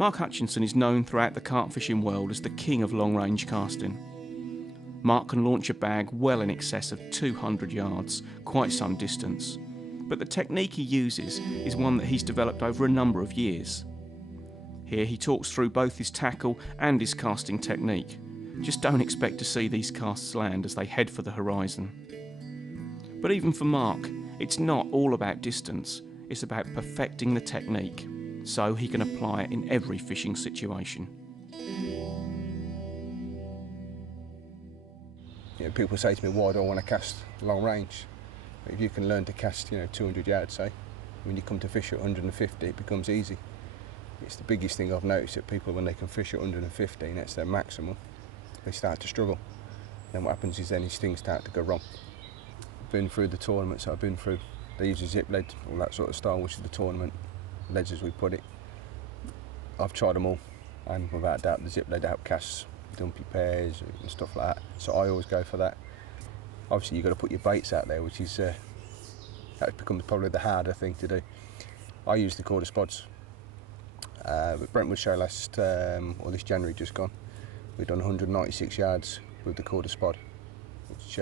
Mark Hutchinson is known throughout the carp fishing world as the king of long-range casting. Mark can launch a bag well in excess of 200 yards, quite some distance. But the technique he uses is one that he's developed over a number of years. Here he talks through both his tackle and his casting technique. Just don't expect to see these casts land as they head for the horizon. But even for Mark, it's not all about distance, it's about perfecting the technique, so he can apply it in every fishing situation. People say to me, why do I want to cast long range? If you can learn to cast 200 yards, say, when you come to fish at 150, it becomes easy. It's the biggest thing I've noticed that people, when they can fish at 150 and that's their maximum, they start to struggle. Then what happens is these things start to go wrong. I've been through the tournaments I've been through. They use a zip lead, all that sort of style, which is the tournament leads as we put it. I've tried them all, and without doubt the zip lead outcasts dumpy pairs and stuff like that. So I always go for that. Obviously you've got to put your baits out there, which is that becomes probably the harder thing to do. I use the quarter spods. With Brentwood Show or this January just gone, we've done 196 yards with the quarter spod, which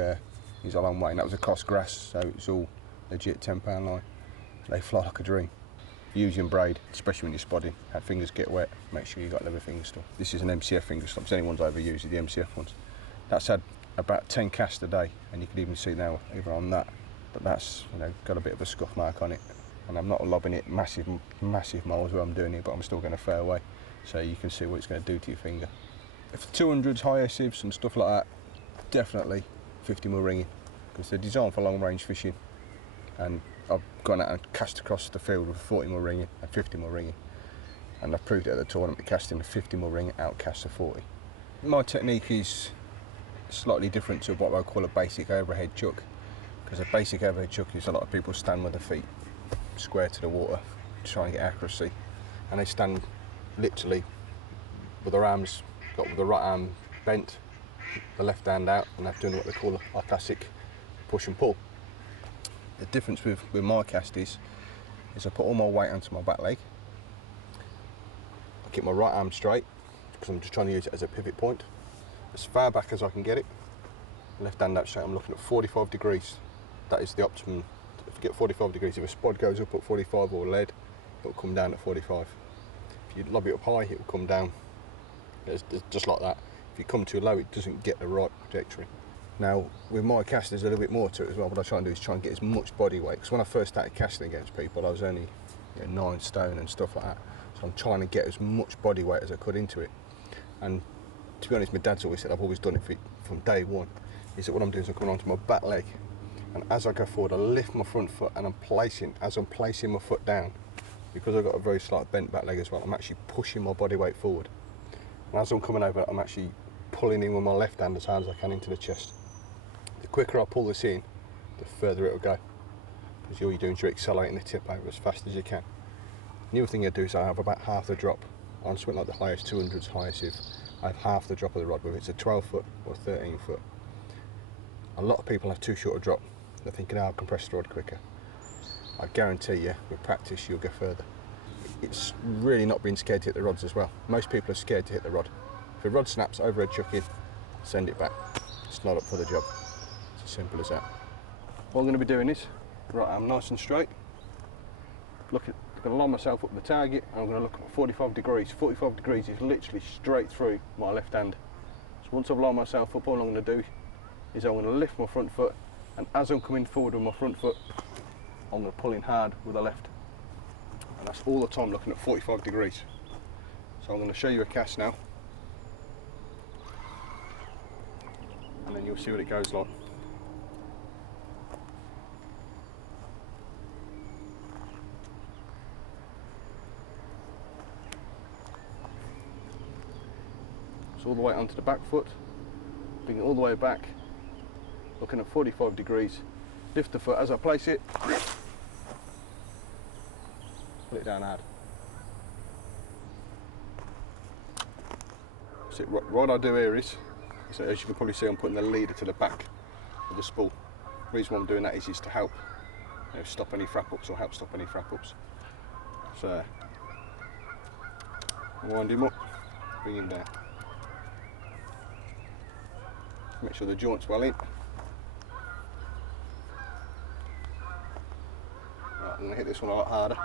is a long way, and that was across grass, so it's all legit 10-pound line. They fly like a dream. Use your braid, especially when you're spodding. Have fingers get wet, make sure you've got leather finger stop. This is an MCF finger stop, so anyone's overused the MCF ones. That's had about 10 casts a day, and you can even see now even on that, but that's got a bit of a scuff mark on it. And I'm not lobbing it massive miles where I'm doing it, but I'm still going a fair way, so you can see what it's going to do to your finger. If the 200s, higher sieves and stuff like that, definitely 50mm ringing, because they're designed for long range fishing, and I've gone out and cast across the field with 40mm ringing and 50mm ringing, and I've proved it at the tournament, casting a 50mm ring outcasts a 40. My technique is slightly different to what I call a basic overhead chuck, because a basic overhead chuck is a lot of people stand with their feet square to the water to try and get accuracy, and they stand literally with their arms, got the right arm bent, the left hand out, and they're doing what they call a classic push and pull. The difference with my cast is I put all my weight onto my back leg, I keep my right arm straight because I'm just trying to use it as a pivot point, as far back as I can get it, left hand out straight. I'm looking at 45 degrees, that is the optimum. If you get 45 degrees, if a spod goes up at 45 or lead, it'll come down at 45. If you lob it up high, it will come down. It's just like that. If you come too low, it doesn't get the right trajectory. Now, with my casting, there's a little bit more to it as well. What I try and do is try and get as much body weight, because when I first started casting against people, I was only 9 stone and stuff like that. So I'm trying to get as much body weight as I could into it. And to be honest, my dad's always said, I've always done it from day one, is that what I'm doing is I'm coming onto my back leg, and as I go forward, I lift my front foot, and as I'm placing my foot down, because I've got a very slight bent back leg as well, I'm actually pushing my body weight forward. And as I'm coming over, I'm actually pulling in with my left hand as hard as I can into the chest. The quicker I pull this in, the further it'll go, because all you're doing is you're accelerating the tip over as fast as you can. The other thing I do is I have about half the drop on something like the highest 200s, highest if I have half the drop of the rod, whether it's a 12 foot or 13 foot. A lot of people have too short a drop. They're thinking, I'll compress the rod quicker. I guarantee you, with practice, you'll go further. It's really not being scared to hit the rods as well. Most people are scared to hit the rod. If a rod snaps, overhead chuck in, send it back. It's not up for the job. It's as simple as that. What I'm going to be doing is, right arm nice and straight. I'm going to line myself up with the target, and I'm going to look at 45 degrees. 45 degrees is literally straight through my left hand. So once I've lined myself up, all I'm going to do is I'm going to lift my front foot, and as I'm coming forward with my front foot, I'm going to pull in hard with the left. And that's all the time looking at 45 degrees. So I'm going to show you a cast now, and then you'll see what it goes like. So all the way onto the back foot, bring it all the way back, looking at 45 degrees, lift the foot as I place it, pull it down hard. So what I do here is, so as you can probably see, I'm putting the leader to the back of the spool. The reason why I'm doing that is to help stop any frap ups, or help stop any frap ups. So Wind him up, bring him down. Make sure the joint's well in. Right, I'm going to hit this one a lot harder.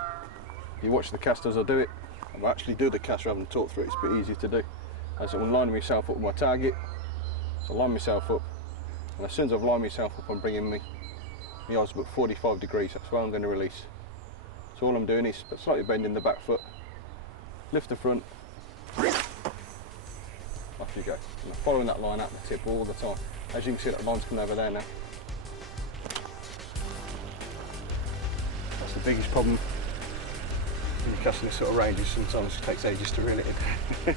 If you watch the cast as I do it, I actually do the cast rather than talk through it, it's a bit easier to do. As I'm lining myself up with my target, so I line myself up, and as soon as I've lined myself up, I'm bringing my eyes about 45 degrees, that's where I'm going to release. So all I'm doing is slightly bending the back foot, lift the front, off you go. And I'm following that line out the tip all the time. As you can see, that line's coming over there now. That's the biggest problem when you're casting this sort of range, is sometimes it takes ages to reel it in.